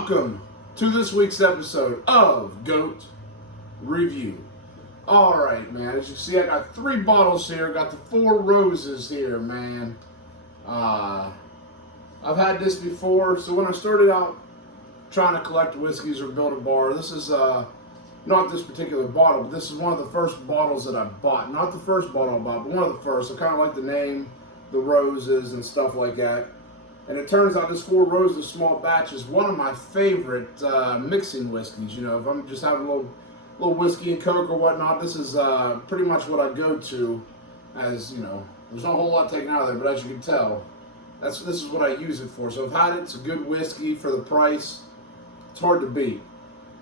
Welcome to this week's episode of GOAT Review. Alright, man, as you see, I got 3 bottles here. Got the Four Roses here, man. I've had this before, so when I started out trying to collect whiskeys or build a bar, this is not this particular bottle, but this is one of the first bottles that I bought. Not the first bottle I bought, but one of the first. I kind of like the name, the roses and stuff like that. And it turns out this Four Roses small batch is one of my favorite mixing whiskeys. You know, if I'm just having a little whiskey and Coke or whatnot, this is pretty much what I go to. As you know, there's not a whole lot taken out of there, but as you can tell, this is what I use it for. So I've had it. It's a good whiskey for the price. It's hard to beat.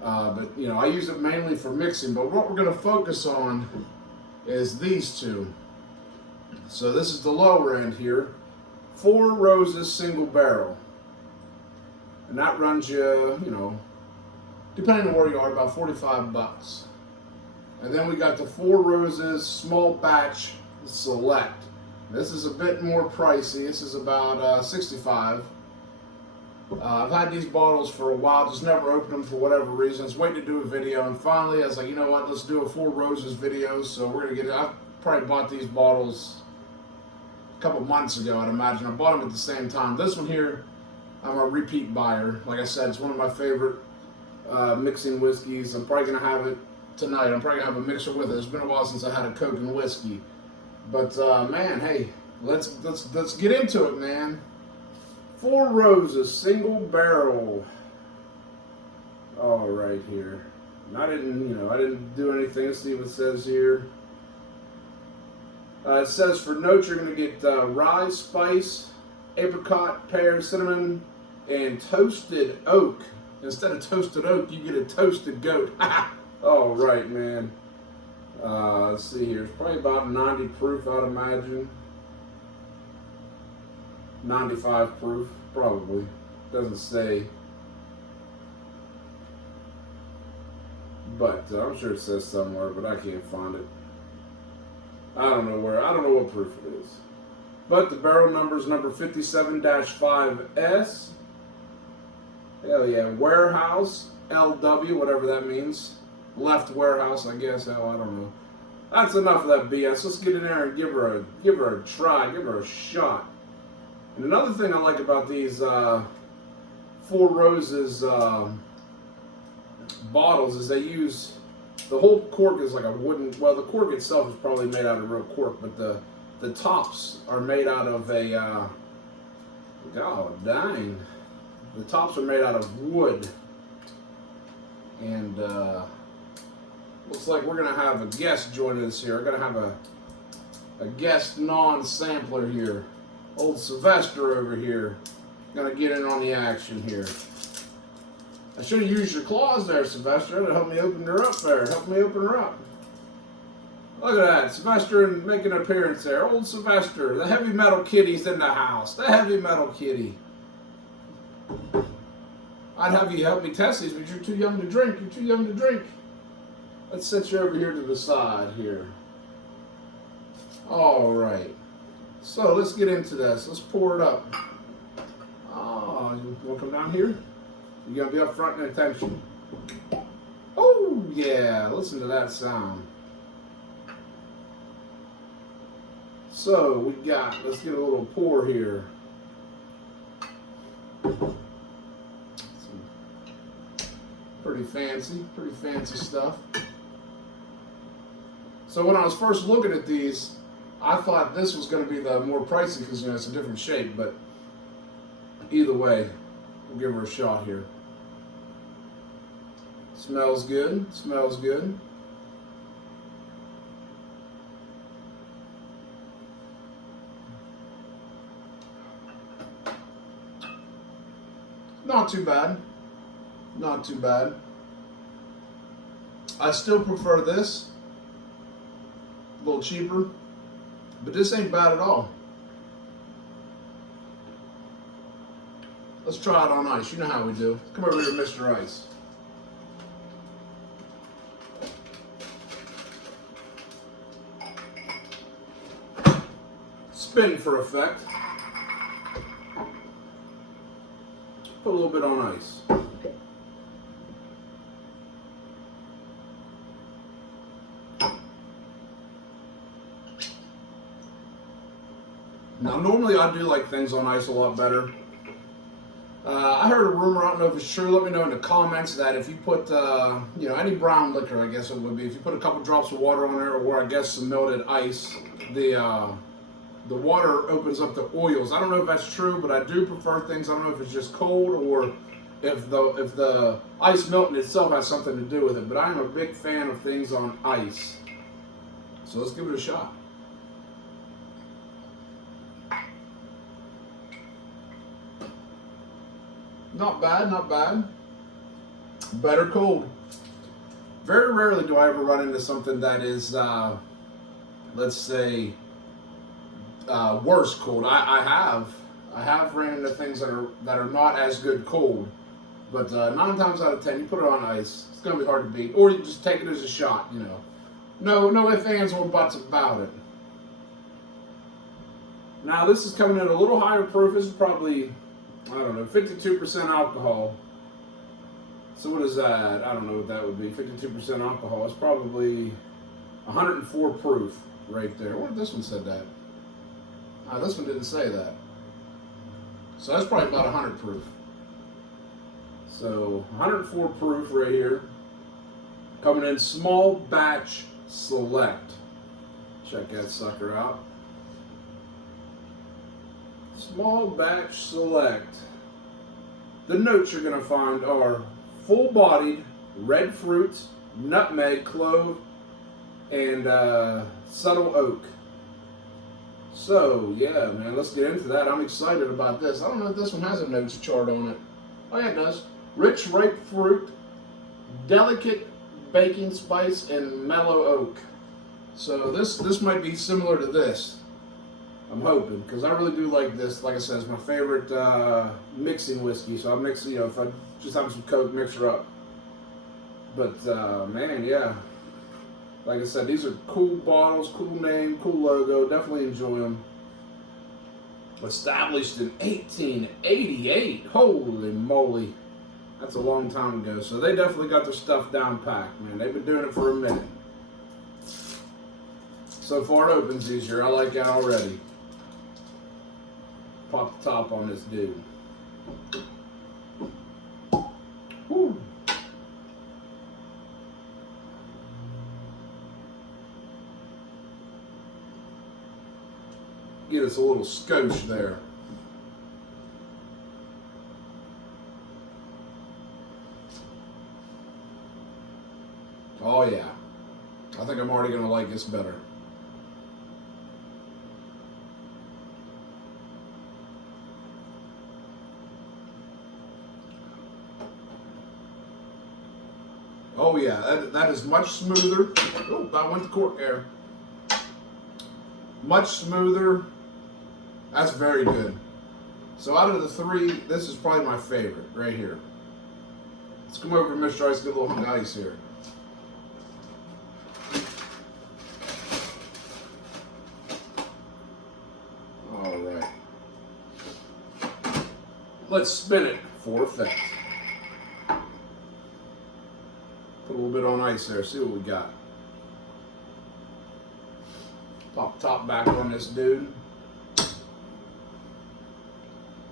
But you know, I use it mainly for mixing. But what we're going to focus on is these two. So this is the lower end here. Four Roses single barrel, and that runs you, you know, depending on where you are, about 45 bucks. And then we got the Four Roses small batch select. This is a bit more pricey. This is about 65. I've had these bottles for a while, just never opened them for whatever reasons. Waiting to do a video, and finally I was like, you know what, let's do a Four Roses video. So we're gonna get it. I've probably bought these bottles a couple months ago, I'd imagine. I bought them at the same time. This one here, I'm a repeat buyer. Like I said, it's one of my favorite mixing whiskeys. I'm probably gonna have it tonight. I'm probably gonna have a mixer with it. It's been a while since I had a Coke and whiskey. But man, hey, let's get into it, man. Four Roses single barrel. All right here. And I didn't do anything. Let's see what it says here. It says for notes you're going to get rye, spice, apricot, pear, cinnamon, and toasted oak. Instead of toasted oak, you get a toasted goat. All right, man. Let's see here. It's probably about 90 proof, I'd imagine. 95 proof, probably. Doesn't say. But I'm sure it says somewhere, but I can't find it. I don't know what proof it is. But the barrel number is number 57-5S. Hell yeah. Warehouse, LW, whatever that means. Left warehouse, I guess. Hell, I don't know. That's enough of that BS. Let's get in there and give her a try, give her a shot. And another thing I like about these Four Roses bottles is they use, the whole cork is like a wooden, well, the cork itself is probably made out of real cork, but the tops are made out of a, god dang, the tops are made out of wood. And looks like we're going to have a guest joining us here. We're going to have a guest non-sampler here. Old Sylvester over here. Going to get in on the action here. I should have used your claws there, Sylvester. That'd help me open her up there. Help me open her up. Look at that. Sylvester making an appearance there. Old Sylvester. The heavy metal kitty's in the house. The heavy metal kitty. I'd have you help me test these, but you're too young to drink. You're too young to drink. Let's set you over here to the side here. All right. So let's get into this. Let's pour it up. Oh, you want to come down here? You gotta be up front and attention. Oh yeah, listen to that sound. So we got, let's get a little pour here. Pretty fancy stuff. So when I was first looking at these, I thought this was going to be the more pricey because, you know, it's a different shape, but either way, we'll give her a shot here. Smells good, smells good. Not too bad. Not too bad. I still prefer this. A little cheaper. But this ain't bad at all. Let's try it on ice. You know how we do. Come over here, Mr. Ice. Spin for effect. Put a little bit on ice. Now, normally I do like things on ice a lot better. I heard a rumor, I don't know if it's true, let me know in the comments, that if you put, any brown liquor, I guess it would be, if you put a couple drops of water on there, or I guess some melted ice, the water opens up the oils. I don't know if that's true, but I do prefer things, I don't know if it's just cold, or if the ice melting itself has something to do with it, but I am a big fan of things on ice. So let's give it a shot. Not bad, not bad. Better cold. Very rarely do I ever run into something that is, let's say, worse cold. I have ran into things that are not as good cold, but 9 times out of 10, you put it on ice, it's gonna be hard to beat. Or you just take it as a shot, you know. No ifs, ands, or buts about it. Now this is coming in a little higher proof. This is probably, I don't know, 52% alcohol. So what is that? I don't know what that would be. 52% alcohol. It's probably 104 proof right there. I wonder if this one said that. This one didn't say that. So that's probably about 100 proof. So 104 proof right here. Coming in small batch select. Check that sucker out. Small batch select. The notes you're going to find are full-bodied red fruits, nutmeg, clove, and subtle oak. So yeah, man, let's get into that. I'm excited about this. I don't know if this one has a notes chart on it. Oh yeah, it does. Rich ripe fruit, delicate baking spice, and mellow oak. So this might be similar to this. I'm hoping, because I really do like this. Like I said, it's my favorite mixing whiskey. So I mix, if I just have some Coke, mix her up. But man, yeah. Like I said, these are cool bottles, cool name, cool logo. Definitely enjoy them. Established in 1888. Holy moly. That's a long time ago. So they definitely got their stuff down packed, man. They've been doing it for a minute. So far it opens easier. I like that already. Pop the top on this dude. Woo. Get us a little scotch there. Oh yeah. I think I'm already going to like this better. Oh yeah, that is much smoother. Oh, I went to cork there. Much smoother. That's very good. So out of the three, this is probably my favorite right here. Let's come over to Mr. Ice, get a little hunk of ice here. All right. Let's spin it for effect. Put a little bit on ice there, see what we got. Pop top back on this dude.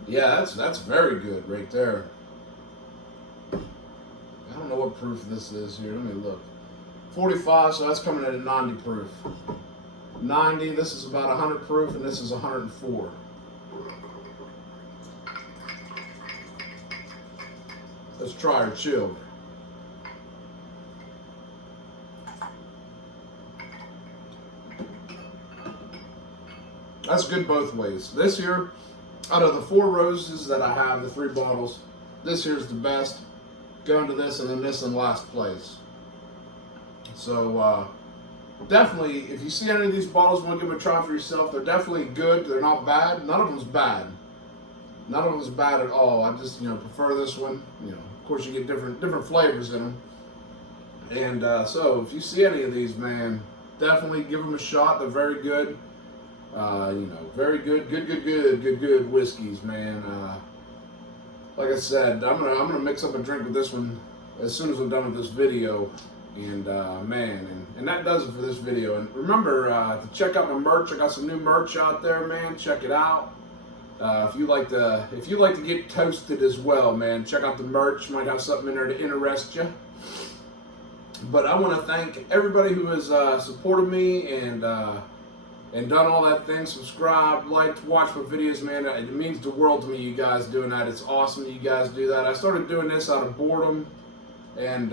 Yeah, that's very good right there. I don't know what proof this is here. Let me look. 45, so that's coming in at 90 proof. 90, this is about 100 proof, and this is 104. Let's try our chilled. That's good both ways. This here, out of the 4 roses that I have, the 3 bottles, this here's the best. Going to this and then this in last place. So definitely, if you see any of these bottles, want to give them a try for yourself. They're definitely good. They're not bad. None of them's bad. None of them's bad at all. I just prefer this one. Of course you get different flavors in them. And so if you see any of these, man, definitely give them a shot. They're very good. Very good whiskeys, man. Like I said, I'm gonna mix up a drink with this one as soon as I'm done with this video, And man, and that does it for this video. And remember to check out my merch. I got some new merch out there, man. Check it out. If you like to get toasted as well, man, check out the merch. Might have something in there to interest you. But I want to thank everybody who has supported me and done all that thing. Subscribe, liked, watch my videos, man. It means the world to me, you guys doing that. It's awesome that you guys do that. I started doing this out of boredom. And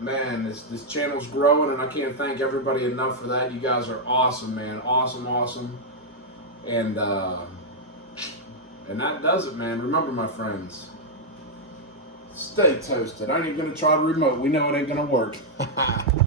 man, this channel's growing, and I can't thank everybody enough for that. You guys are awesome, man. Awesome. And that does it, man. Remember, my friends, stay toasted. I ain't even gonna try to remote. We know it ain't gonna work.